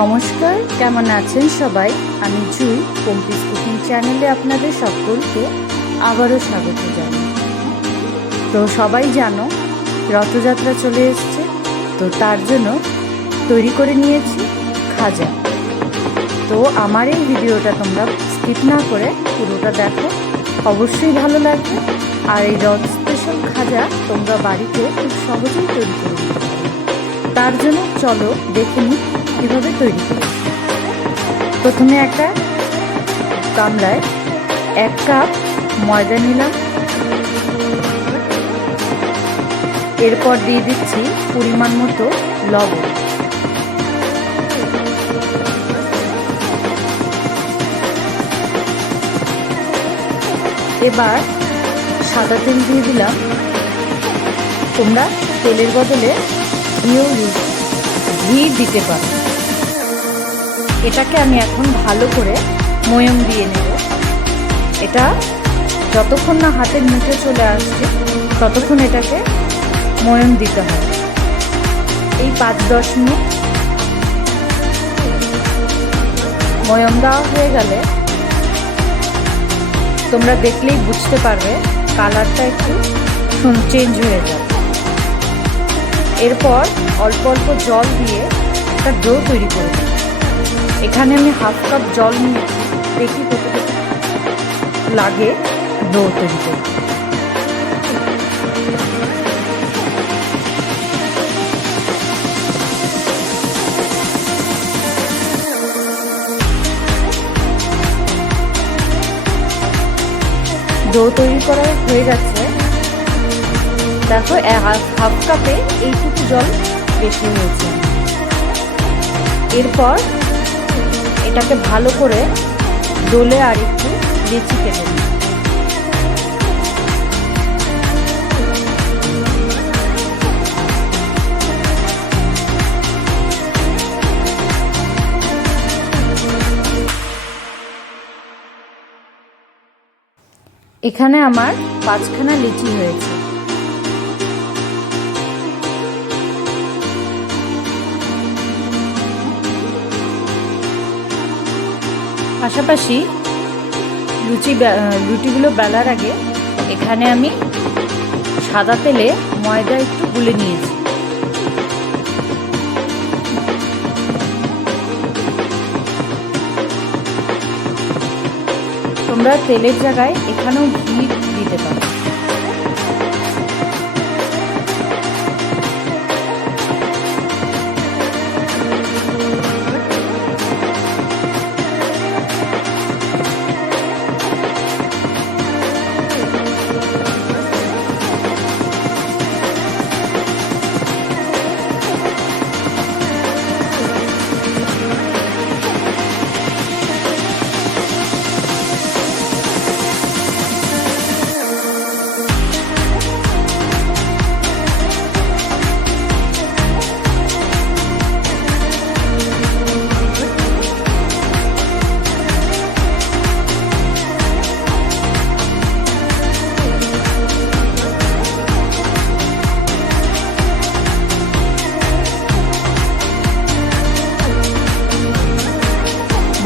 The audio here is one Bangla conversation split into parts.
নমস্কার, কেমন আছেন সবাই? আমি জুই, পম্পিস কুকিং চ্যানেলে আপনাদের সকলকে আবারও স্বাগত জানাই। তো সবাই জানো রথযাত্রা চলে এসছে, তো তার জন্য তৈরি করে নিয়েছি খাজা। তো আমার এই ভিডিওটা তোমরা স্কিপ না করে পুরোটা দেখো, অবশ্যই ভালো লাগবে। আর এই রথ স্পেশাল খাজা তোমরা বাড়িতে খুব সহজেই তৈরি করে নিতে পারো। তার জন্য চলো দেখে নিই কীভাবে তৈরি করি। প্রথমে একটা গামলায় 1 কাপ ময়দা নিলাম, এরপর দিয়ে দিচ্ছি পরিমাণ মতো লবণ, এবার সাদা তেল দিয়ে দিলাম। তোমরা তেলের বদলে ঘি দিতে পারো। এটাকে আমি এখন ভালো করে ময়ম দিয়ে নেব। এটা যতক্ষণ না হাতের মুঠে চলে আসছে ততক্ষণ এটাকে ময়ম দিতে হবে। এই 5-10 মিনিট ময়ম দেওয়া হয়ে গেলে তোমরা দেখলেই বুঝতে পারবে কালারটা একটু চেঞ্জ হয়ে যাবে। এরপর অল্প অল্প জল দিয়ে একটা ডো তৈরি করে দিই। এখানে আমি 1/2 কাপ জল নিয়েছি, দেখি কতটুকু লাগে ডো তৈরি করতে। ডো তৈরি করা হয়ে গেছে, দেখো 1/2 কাপে এইটুকু জল বেশি হয়েছে। এরপর এটাকে ভালো করে ডোলে আর একটু লেচি কেটে নিই। এখানে আমার 5খানা লিচি হয়েছে। পাশাপাশি রুটিগুলো বেলার আগে এখানে আমি সাদা তেলে ময়দা একটু গুলে নিয়েছি। তোমরা তেলের জায়গায় এখানেও ঘি দিতে পারো।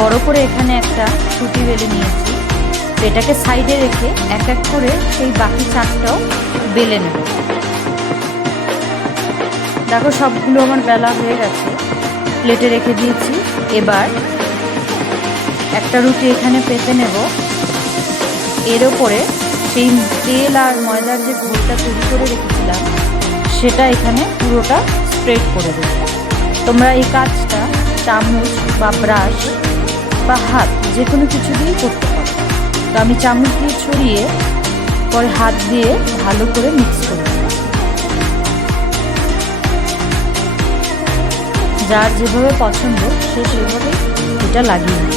বড় করে এখানে একটা ছুটি বেলে নিয়েছি, এটাকে সাইডে রেখে এক এক করে সেই বাকি 4টাও বেলে নেব। দেখো সবগুলো আমার বেলা হয়ে গেছে, প্লেটে রেখে দিয়েছি। এবার একটা রুটি এখানে পেতে নেব, এর ওপরে সেই তেল আর ময়দার যে ঘোলটা তৈরি করে রেখেছিলাম সেটা এখানে পুরোটা স্প্রেড করে দেব। তোমরা এই কাজটা চামচ বা ব্রাশ বা হাত যে কোনো কিছু দিয়েই করতে পারো। তো আমি চামচ দিয়ে ছড়িয়ে পরে হাত দিয়ে ভালো করে মিক্স করে দেব। যার যেভাবে পছন্দ সে সেভাবে এটা লাগিয়ে নেবে।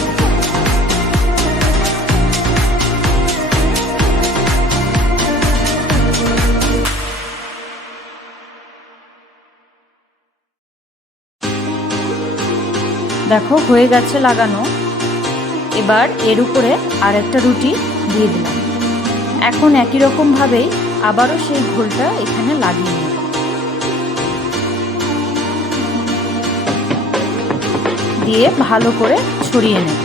দেখো হয়ে গেছে লাগানো। এবার এর উপরে আর একটা রুটি দিয়ে দিলাম। এখন একই রকমভাবেই আবারও সেই ঘোলটা এখানে লাগিয়ে নেব। দিয়ে ভালো করে ছড়িয়ে নেব।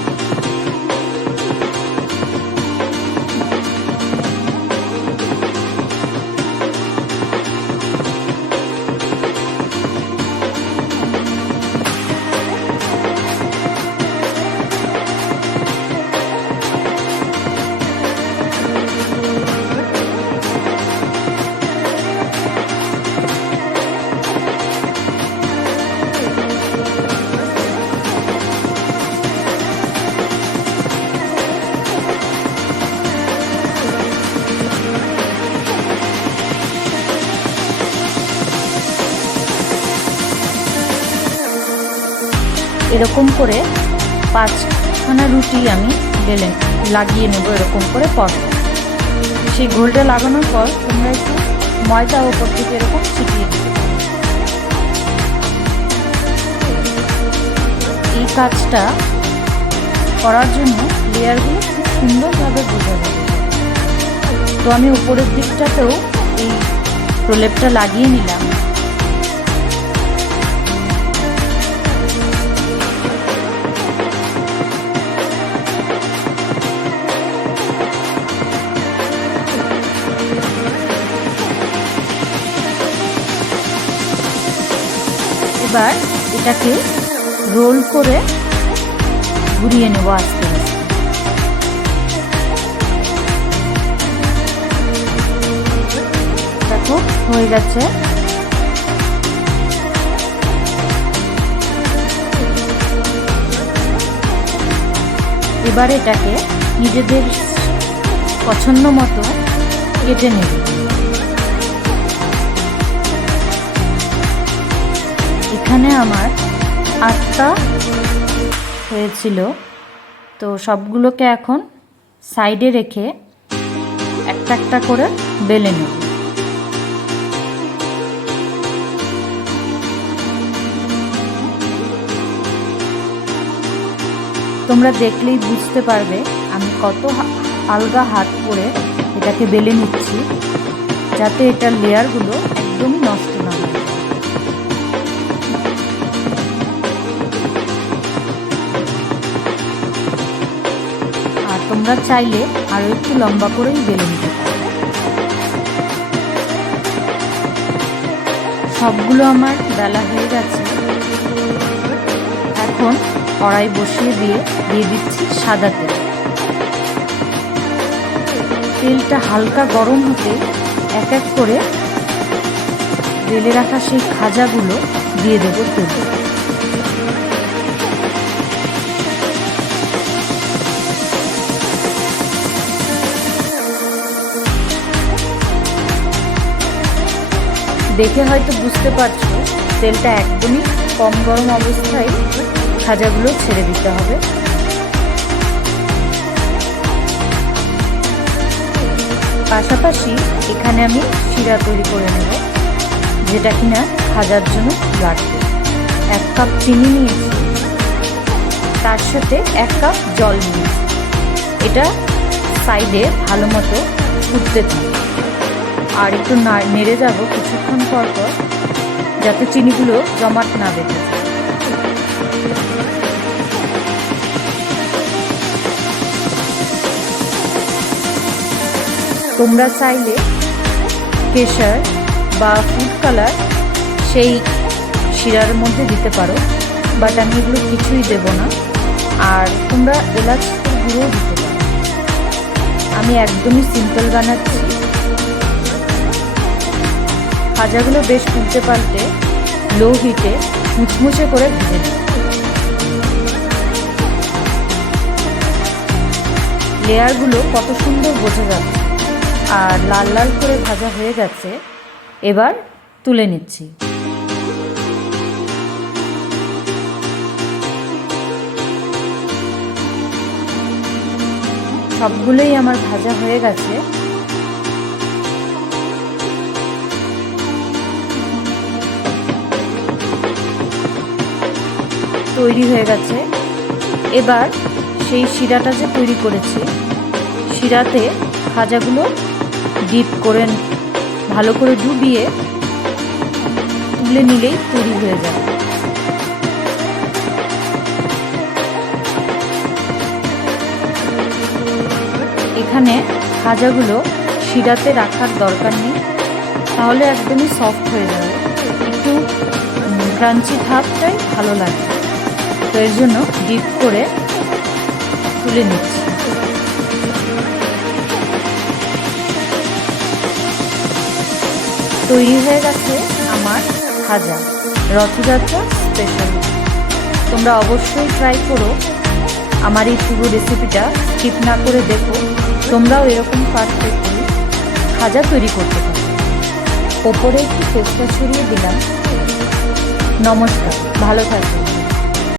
এরকম করে 5খানা রুটি আমি বেলে লাগিয়ে নেব, এরকম করে পরপর। সেই ঘোলটা লাগানোর পর তোমরা একটু ময়দা ওপর থেকে এরকম ছিটিয়ে দিতে পারো। এই কাজটা করার জন্য লেয়ারগুলো খুব সুন্দরভাবে বোঝা যাবে। তো আমি উপরের দিকটাতেও এই প্রলেপটা লাগিয়ে নিলাম। এবার এটাকে রোল করে ঘুরিয়ে নেব আস্তে আস্তে। দেখো হয়ে গেছে। এবার এটাকে নিজেদের পছন্দ মতো কেটে নেব। এখানে আমার 8টা হয়েছিল। তো সবগুলোকে এখন সাইডে রেখে একটা একটা করে বেলে নেব। তোমরা দেখলেই বুঝতে পারবে আমি কত আলগা হাত করে এটাকে বেলে নিচ্ছি, যাতে এটার লেয়ারগুলো একদমই নষ্ট না হয়। আর তোমরা চাইলে আরও একটু লম্বা করেই বেলে নিতে পারো। সবগুলো আমার বেলা হয়ে গেছে। এখন কড়াই বসিয়ে দিয়ে দিচ্ছি সাদা তেল। তেলটা হালকা গরম হতে এক এক করে বেলে রাখা সেই খাজাগুলো দিয়ে দেবো তেলে। দেখে হয়তো বুঝতে পারছো তেলটা একদমই কম গরম অবস্থায় খাজাগুলো ছেড়ে দিতে হবে। পাশাপাশি এখানে আমি শিরা তৈরি করে নেব, যেটা কিনা খাজার জন্য লাগবে। 1 কাপ চিনি নিয়েছি, তার সাথে 1 কাপ জল নিয়েছি। এটা সাইডে ভালো মতো ফুটতে থাকে। আর একটু নেড়ে যাব কিছুক্ষণ পর পর, যাতে চিনিগুলো জমাট না বেঁধে যায়। তোমরা চাইলে কেশর বা ফুড কালার সেই শিরার মধ্যে দিতে পারো, বাট আমি এগুলো কিছুই দেব না। আর তোমরা এলাচ গুঁড়োও দিতে পারো। আমি একদমই সিম্পল বানাচ্ছি। খাজাগুলো বেশ উল্টে পাল্টে লো হিটে মুচমুচে করে ভেজে নিই। লেয়ারগুলো কত সুন্দর বোঝা যাচ্ছে, আর লাল লাল করে ভাজা হয়ে গেছে। এবার তুলে নিচ্ছি। সবগুলোই আমার ভাজা হয়ে গেছে। তৈরি হয়ে গেছে। এবার সেই শিরাটা যে তৈরি করেছি, শিরাতে খাজাগুলো ডিপ করে ভালো করে ডুবিয়ে তুলে নিলেই তৈরি হয়ে যাবে। এখানে খাজাগুলো শিরাতে রাখার দরকার নেই, তাহলে একদমই সফট হয়ে যাবে। একটু ক্রাঞ্চি ভাবটাই ভালো লাগে, তো এর জন্য ডিপ করে তুলে নিচ্ছি। তৈরি হয়ে গেছে আমার খাজা, রথযাত্রা স্পেশাল। তোমরা অবশ্যই ট্রাই করো, আমার এই পুরো রেসিপিটা স্কিপ না করে দেখো, তোমরাও এরকম পারফেক্টলি খাজা তৈরি করতে পারো। ওপরে একটু পেস্তা ছড়িয়ে দিলাম। নমস্কার, ভালো থাকবে।